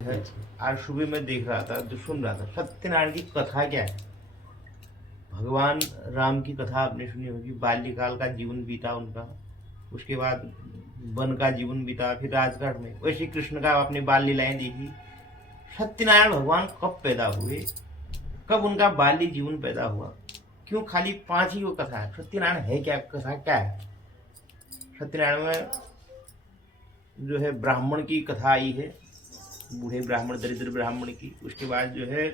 है। आज सुबह मैं देख रहा था, जो सुन रहा था, सत्यनारायण की कथा क्या है। भगवान राम की कथा आपने सुनी होगी। बाल्यकाल का जीवन बीता उनका, उसके बाद वन का जीवन बीता, फिर राजघाट में। वैसे कृष्ण का आपने बाल लीलाएं देखी। सत्यनारायण भगवान कब पैदा हुए, कब उनका बाल्य जीवन पैदा हुआ, क्यों खाली 5 ही वो कथा है। सत्यनारायण है क्या, कथा क्या है। सत्यनारायण में जो है ब्राह्मण की कथा आई है, बूढ़े ब्राह्मण, दरिद्र ब्राह्मण की। उसके बाद जो है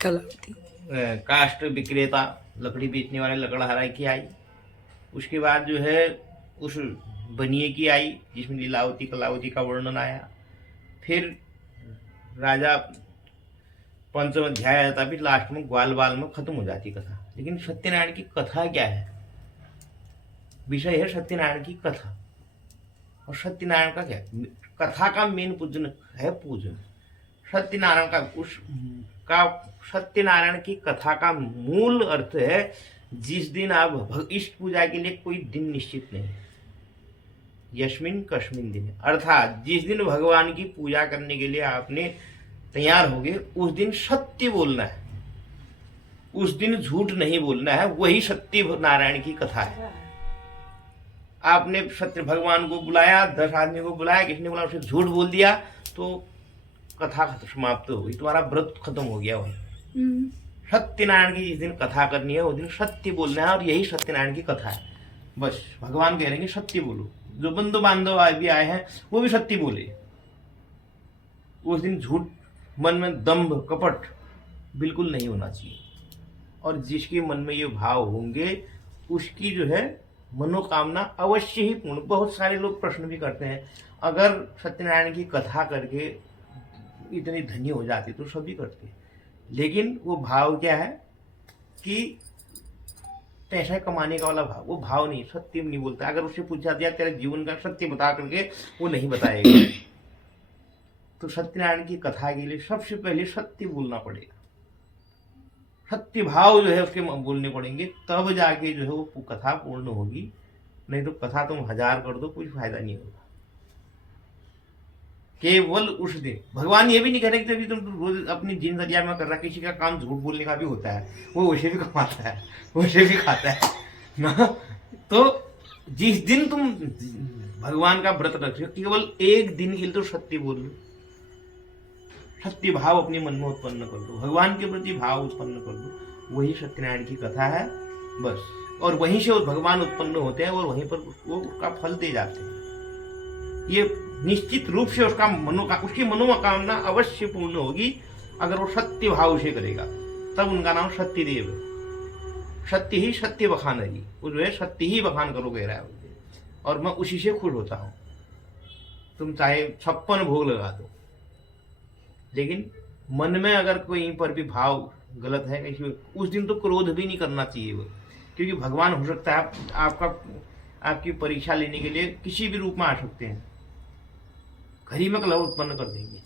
कलावती काष्ठ विक्रेता, लकड़ी बेचने वाले लकड़हारा की आई। उसके बाद जो है उस बनिए की आई, जिसमें लीलावती कलावती का वर्णन आया। फिर राजा पंचम अध्याय आया था, फिर लास्ट में ग्वाल बाल में खत्म हो जाती कथा। लेकिन सत्यनारायण की कथा क्या है, विषय है सत्यनारायण की कथा। और सत्यनारायण का क्या, कथा का मेन पूजन है, पूजन सत्यनारायण का। उसका सत्यनारायण की कथा का मूल अर्थ है, जिस दिन आप इष्ट पूजा के लिए कोई दिन निश्चित नहीं, यस्मिन कस्मिन दिन, अर्थात जिस दिन भगवान की पूजा करने के लिए आपने तैयार होगे, उस दिन सत्य बोलना है, उस दिन झूठ नहीं बोलना है। वही सत्य नारायण की कथा है। आपने सत्य भगवान को बुलाया, 10 आदमी को बुलाया, किसी ने बोला उसे झूठ बोल दिया, तो कथा समाप्त हो गई, तुम्हारा व्रत खत्म हो गया। वही सत्यनारायण की जिस दिन कथा करनी है, उस दिन सत्य बोलना है, और यही सत्यनारायण की कथा है। बस भगवान कह रहे हैं सत्य बोलो। जो बंधु बांधव भी आए हैं, वो भी सत्य बोले। उस दिन झूठ, मन में दंभ कपट बिल्कुल नहीं होना चाहिए। और जिसके मन में ये भाव होंगे, उसकी जो है मनोकामना अवश्य ही पूर्ण। बहुत सारे लोग प्रश्न भी करते हैं, अगर सत्यनारायण की कथा करके इतनी धनी हो जाती तो सभी करते। लेकिन वो भाव क्या है कि पैसा कमाने का वाला भाव, वो भाव नहीं, सत्य नहीं बोलता। अगर उससे पूछा दिया तेरे जीवन का सत्य बता करके, वो नहीं बताएगा। तो सत्यनारायण की कथा के लिए सबसे पहले सत्य बोलना पड़ेगा, सत्य भाव जो है उसके बोलने पड़ेंगे, तब जाके जो है वो कथा पूर्ण होगी। नहीं तो कथा तुम 1000 कर दो, कोई फायदा नहीं होगा। केवल उस दिन भगवान ये भी नहीं कह रहे कि अभी तुम रोज अपनी दिनचर्या में कर रहा, किसी का काम झूठ बोलने का भी होता है, वो वैसे भी कमाता है, वैसे भी खाता है ना। तो जिस दिन तुम भगवान का व्रत रख रहे हो, केवल एक दिन के लिए तो सत्य बोल लो, सत्य भाव अपने मन में उत्पन्न कर दो, भगवान के प्रति भाव उत्पन्न कर दो। वही सत्यनारायण की कथा है बस। और वहीं से भगवान उत्पन्न होते हैं, और वहीं पर वो उसका फल दे जाते हैं। ये निश्चित रूप से उसकी मनोकामना अवश्य पूर्ण होगी, अगर वो सत्य भाव से करेगा। तब उनका नाम सत्यदेव है। सत्य ही सत्य बखान है, वो जो है सत्य ही बखान करो कह रहा है। और मैं उसी से खुश होता हूँ। तुम चाहे 56 भोग लगा दो, लेकिन मन में अगर कोई पर भी भाव गलत है, उस दिन तो क्रोध भी नहीं करना चाहिए वो। क्योंकि भगवान हो सकता है आपकी परीक्षा लेने के लिए किसी भी रूप में आ सकते हैं। घर ही में कलह उत्पन्न कर देंगे,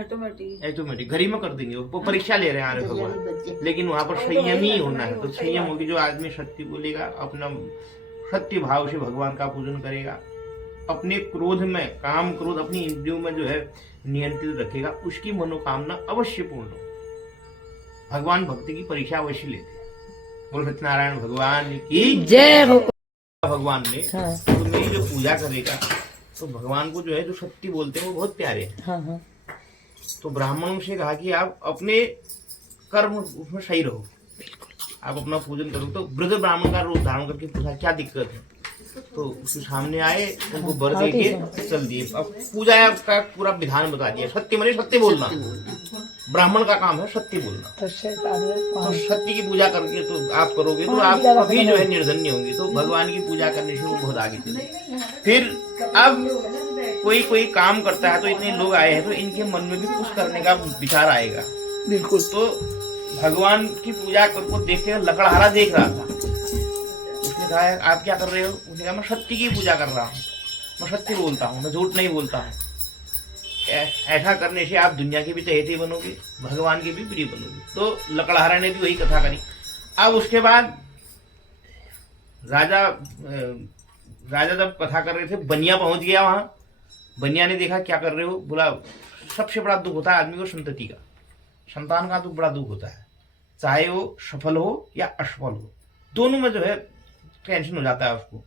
ऑटोमेटिक घर ही में कर देंगे। वो परीक्षा ले रहे हैं आरे भगवान, लेकिन वहां पर संयम ही होना है। तो संयम होगी, जो आदमी सत्य बोलेगा, अपना सत्य भाव से भगवान का पूजन करेगा, अपने क्रोध में, काम क्रोध अपनी इंद्रियों में जो है नियंत्रित रखेगा, उसकी मनोकामना अवश्य पूर्ण हो। भगवान भक्ति की परीक्षा अवश्य लेते हैं। बोलो सत्यनारायण भगवान की जय हो। भगवान ने तो मेरी जो पूजा करेगा, तो भगवान को जो है जो सत्य बोलते हैं वो बहुत प्यारे हैं। तो ब्राह्मणों से कहा कि आप अपने कर्म उसमें सही रहो, आप अपना पूजन करो। तो वृद्ध ब्राह्मण का रूप धारण करके पूछा क्या दिक्कत है, तो उसके सामने आए, उनको वर दे के चल दिए। अब पूजा का पूरा विधान बता दिया। सत्य माने सत्य बोलना, ब्राह्मण का काम है सत्य बोलना। तो सत्य की पूजा करके तो आप करोगे, तो आप कभी जो है निर्धन्य होंगे। तो भगवान की पूजा करने से वो बहुत आगे चले। फिर अब कोई काम करता है, तो इतने लोग आए हैं, तो इनके मन में भी कुछ करने का विचार आएगा। बिल्कुल। तो भगवान की पूजा को देखते हुए लकड़हारा देख रहा था। उसने कहा आप क्या कर रहे हो? उसने कहा मैं सत्य की पूजा कर रहा हूँ, मैं सत्य बोलता हूँ, मैं झूठ नहीं बोलता हूँ। ऐसा करने से आप दुनिया के भी चहेते बनोगे, भगवान के भी प्रिय बनोगे। तो लकड़हारा ने भी वही कथा करी। अब उसके बाद राजा जब कथा कर रहे थे, बनिया पहुंच गया वहां। बनिया ने देखा क्या कर रहे हो, बोला सबसे बड़ा दुख होता है आदमी को संतति का, संतान का दुख बड़ा दुख होता है, चाहे वो सफल हो या असफल हो, दोनों में जो है टेंशन हो जाता है उसको।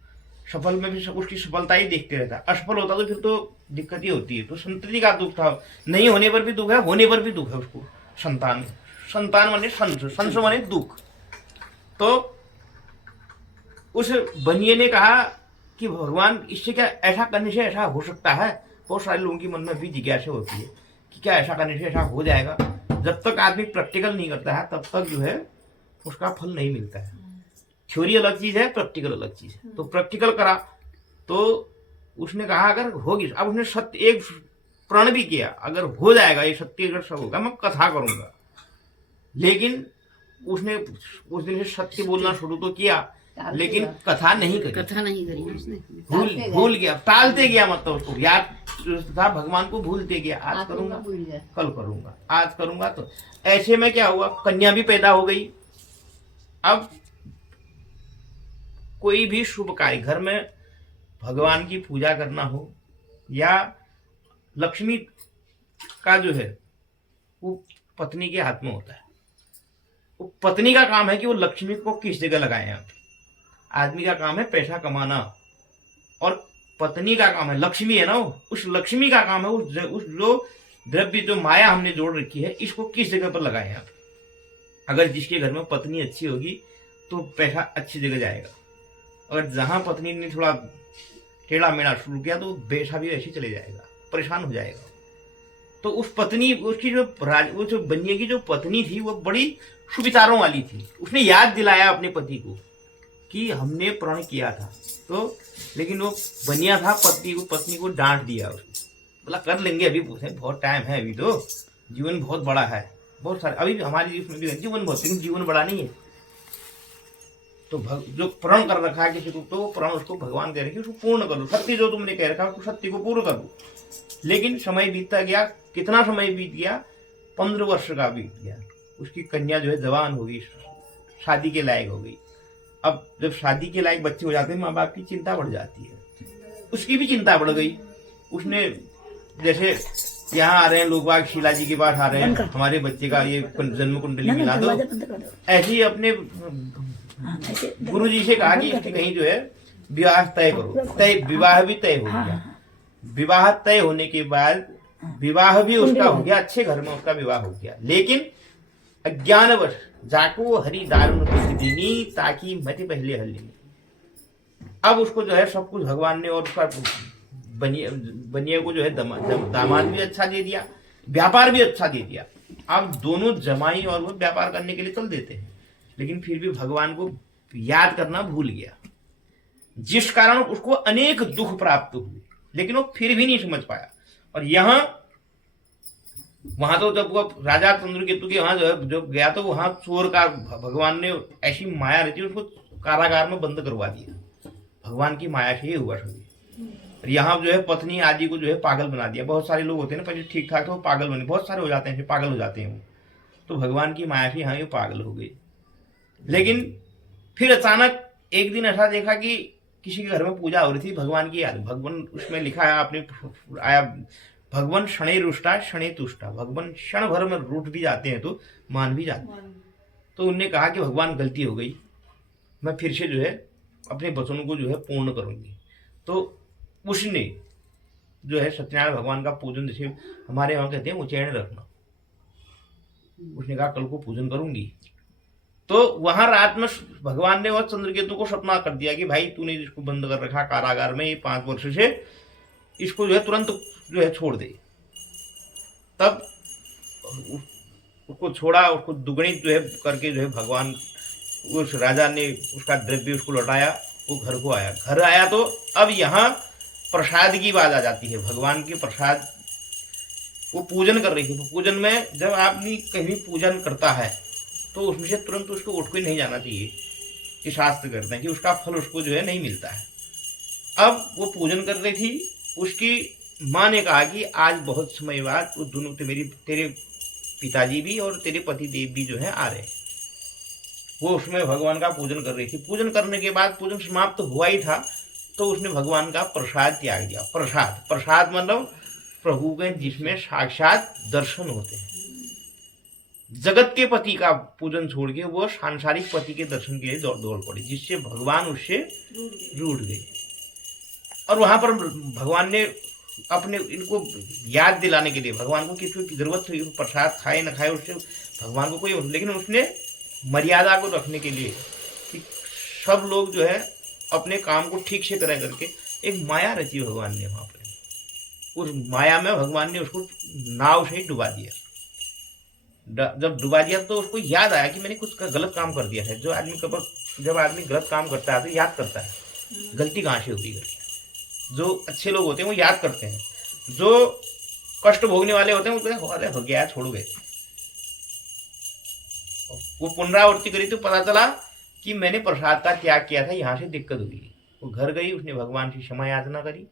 सफल में भी उसकी सफलता ही देखते रहता है, असफल होता तो फिर तो दिक्कत ही होती है। तो संतति का दुख था, नहीं होने पर भी दुख है, होने पर भी दुख है उसको। संतान, संतान माने संस माने दुख। तो उस बनिए ने कहा कि भगवान इससे क्या, ऐसा करने से ऐसा हो सकता है। बहुत सारे लोगों के मन में भी जिज्ञासा होती है कि क्या ऐसा करने से ऐसा हो जाएगा। जब तक आदमी प्रैक्टिकल नहीं करता है तब तक जो है उसका फल नहीं मिलता है। थ्योरी अलग चीज है, प्रैक्टिकल अलग चीज है। तो प्रैक्टिकल करा तो उसने कहा अगर होगी, अब उसने सत्य एक प्रण भी किया, अगर हो जाएगा ये सत्य, अगर सब होगा मैं कथा करूंगा। लेकिन उसने उस दिन से सत्य बोलना शुरू तो किया, लेकिन कथा नहीं करी उसने। भूल गया, टालते गया, मतलब उसको याद था, भगवान को भूलते गया। आज करूंगा, कल करूंगा, आज करूंगा। तो ऐसे में क्या हुआ, कन्या भी पैदा हो गई। अब कोई भी शुभ कार्य, घर में भगवान की पूजा करना हो या लक्ष्मी का जो है वो पत्नी के हाथ में होता है। वो पत्नी का काम है कि वो लक्ष्मी को किस जगह लगाए। आप आदमी का काम है पैसा कमाना, और पत्नी का काम है, लक्ष्मी है ना, उस लक्ष्मी का काम है उस जो द्रव्य, जो माया हमने जोड़ रखी है, इसको किस जगह पर लगाए आप। अगर जिसके घर में पत्नी अच्छी होगी तो पैसा अच्छी जगह जाएगा। अगर जहां पत्नी ने थोड़ा टेढ़ा मेढ़ा शुरू किया तो पैसा भी ऐसे चले जाएगा, परेशान हो जाएगा। तो उस पत्नी, उसकी वो जो बनिए की जो पत्नी थी वो बड़ी सुविचारों वाली थी। उसने याद दिलाया अपने पति को कि हमने प्रण किया था। तो लेकिन वो बनिया था, पत्नी को डांट दिया उसने, बोला कर लेंगे, अभी बहुत टाइम है, अभी तो जीवन बहुत बड़ा है, बहुत सारे अभी हमारी इसमें भी जीवन बहुत, लेकिन जीवन बड़ा नहीं है। तो जो प्रण कर रखा है किसी को, तो प्रण उसको भगवान कह रहे हैं उसको पूर्ण करो, सत्य जो तुमने कह रखा है उसको सत्य को पूर्ण करो। लेकिन समय बीतता गया, कितना समय बीत गया, 15 वर्ष का बीत गया। उसकी कन्या जो है जवान हो गई, शादी के लायक हो गई। अब जब शादी के लायक बच्चे हो जाते हैं, माँ बाप की चिंता बढ़ जाती है, उसकी भी चिंता बढ़ गई। उसने जैसे यहाँ आ रहे हैं लोग बाग, शीला जी के पास आ रहे हैं, हमारे बच्चे का ये जन्म कुंडली मिला दो, ऐसे ही अपने गुरु जी से कहा कि इसकी कहीं जो है विवाह तय करो। विवाह भी तय हो गया। विवाह तय होने के बाद विवाह भी उसका हो गया, अच्छे घर में उसका विवाह हो गया। लेकिन अज्ञानवश जाको हरि दारुण देनी ताकि मत पहले हल्ली। अब उसको जो है सब कुछ भगवान ने और उसका बनिए को जो है दामाद भी अच्छा दे दिया, व्यापार भी अच्छा दे दिया। अब दोनों जमाई और वो व्यापार करने के लिए चल देते हैं, लेकिन फिर भी भगवान को याद करना भूल गया, जिस कारण उसको अनेक दुख प्राप्त हुए। लेकिन वो फिर भी नहीं समझ पाया। और यहां वहां तो जब वो राजा चंद्रकेतु के वहां जो गया तो वहां चोर का भगवान ने ऐसी माया रहती है, उसको कारागार में बंद करवा दिया। भगवान की माया से ही हुआ सभी। और यहाँ जो है पत्नी आदि को जो है पागल बना दिया। बहुत सारे लोग होते हैं ना, पहले ठीक ठाक तो वो पागल बने, बहुत सारे हो जाते हैं, पागल हो जाते हैं वो। तो भगवान की माया से यहाँ ये पागल हो गई। लेकिन फिर अचानक एक दिन ऐसा देखा कि किसी के घर में पूजा हो रही थी भगवान की याद। भगवान उसमें लिखा है, आपने आया, भगवान क्षणे रुष्टा क्षणे तुष्टा। भगवान क्षण भर में रूठ भी जाते हैं तो मान भी जाते हैं। तो उनने कहा कि भगवान गलती हो गई, मैं फिर से जो है अपने वचनों को जो है पूर्ण करूंगी। तो उसने जो है सत्यनारायण भगवान का पूजन, जैसे हमारे वहां कहते हैं उच्चैन रखना, उसने कहा कल को पूजन करूंगी। तो वहां रात में भगवान ने और चंद्रकेतु को सपना कर दिया कि भाई तूने जिसको बंद कर रखा कारागार में ये 5 वर्ष से, इसको जो है तुरंत जो है छोड़ दे। तब उसको छोड़ा, उसको दुगणित जो है करके जो है भगवान, उस राजा ने उसका द्रव्य उसको लौटाया, वो घर को आया। घर आया तो अब यहाँ प्रसाद की बात आ जाती है। भगवान के प्रसाद वो पूजन कर रही थी। तो पूजन में जब आदमी कहीं पूजन करता है तो उसमें से तुरंत उसको उठ के नहीं जाना चाहिए, कि शास्त्र करते हैं कि उसका फल उसको जो है नहीं मिलता है। अब वो पूजन कर रही थी, उसकी माँ ने कहा कि आज बहुत समय बाद वो दोनों तेरे पिताजी भी और तेरे पति देव भी जो है आ रहे हैं। वो उसमें भगवान का पूजन कर रही थी। पूजन करने के बाद पूजन समाप्त हुआ ही था तो उसने भगवान का प्रसाद त्याग दिया। प्रसाद मतलब प्रभु के जिसमें साक्षात दर्शन होते हैं। जगत के पति का पूजन छोड़ के वो सांसारिक पति के दर्शन के लिए दौड़ पड़े, जिससे भगवान उससे रूठ गए। और वहां पर भगवान ने अपने इनको याद दिलाने के लिए, भगवान को किसी की जरूरत थी, प्रसाद खाए न खाए उससे भगवान को कोई, लेकिन उसने मर्यादा को रखने के लिए कि सब लोग जो है अपने काम को ठीक से करें करके एक माया रची भगवान ने वहां पर। उस माया में भगवान ने उसको नाव से ही डुबा दिया। जब डुबा दिया तो उसको याद आया कि मैंने कुछ गलत काम कर दिया है। जब आदमी गलत काम करता है तो याद करता है गलती कहाँ से हुई करके। जो अच्छे लोग होते हैं वो याद करते हैं, जो कष्ट भोगने वाले होते हैं वो कहते हैं अरे हो गया छोड़ गए। वो पुनरावृत्ति करी तो पता चला कि मैंने प्रसाद का त्याग किया था, यहाँ से दिक्कत हुई। वो घर गई, उसने भगवान से क्षमा याचना करी।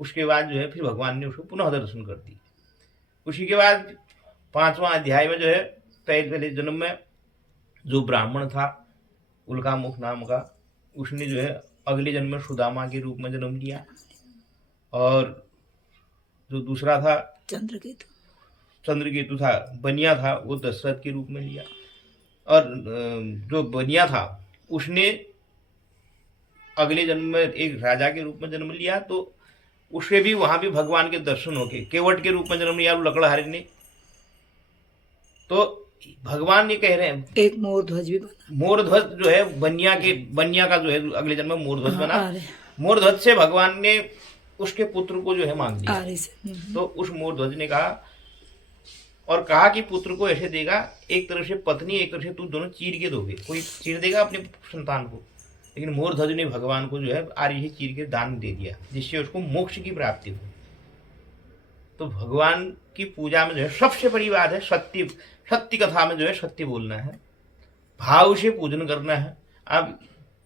उसके बाद जो है फिर भगवान ने उसको पुनः दर्शन कर दी। उसी के बाद 5वां अध्याय में जो है पहले जन्म में जो ब्राह्मण था उल्कामुख नाम का, उसने जो है अगले जन्म में सुदामा के रूप में जन्म लिया। और जो दूसरा था चंद्रकेतु था, बनिया था, वो दशरथ के रूप में लिया। और जो बनिया था उसने अगले जन्म में एक राजा के रूप में जन्म लिया, तो उसे भी वहां भी भगवान के दर्शन होके केवट के रूप में जन्म लिया लकड़हारे ने। तो भगवान ये कह रहे हैं एक मोर ध्वज भी बना। मोर ध्वज जो है बनिया का जो है अगले जन्म में मोर ध्वज बना। मोर ध्वज से भगवान ने उसके पुत्र को जो है मांग लिया। तो उस मोर ध्वज ने कहा और कहा कि पुत्र को ऐसे देगा, एक तरफ से पत्नी एक तरफ से तू, दोनों चीर के दोगे। कोई चीर देगा अपने संतान को, लेकिन मोर ध्वज ने भगवान को जो है आर्य ही चीर के दान दे दिया, जिससे उसको मोक्ष की प्राप्ति हो। तो भगवान की पूजा में जो है सबसे बड़ी बात है सत्य कथा में जो है सत्य बोलना है, भाव से पूजन करना है। अब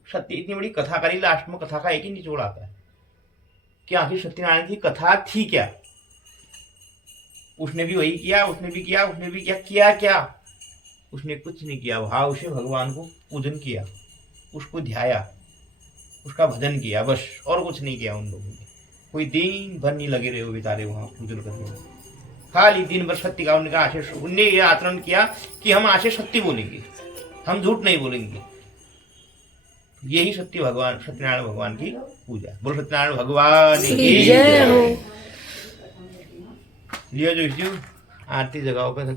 सत्य इतनी बड़ी कथा करी, लास्ट में कथा का एक ही निचोड़ आता है कि आखिर सत्यनारायण की कथा थी क्या। उसने भी वही किया, उसने भी किया क्या, उसने कुछ नहीं किया। भाव से भगवान को पूजन किया, उसको ध्याया, उसका भजन किया, बस और कुछ नहीं किया उन लोगों ने। कोई दिन भर नहीं लगे रहे हो बेचारे वहां पूजन करने में, खाली दिन भर सत्य का उनका आशय। उनने ये आचरण किया कि हम आशय सत्य बोलेंगे, हम झूठ नहीं बोलेंगे। यही सत्यनारायण भगवान की पूजा। बोलो सत्यनारायण भगवान की जय हो। लियो जो आरती जगाओ पे।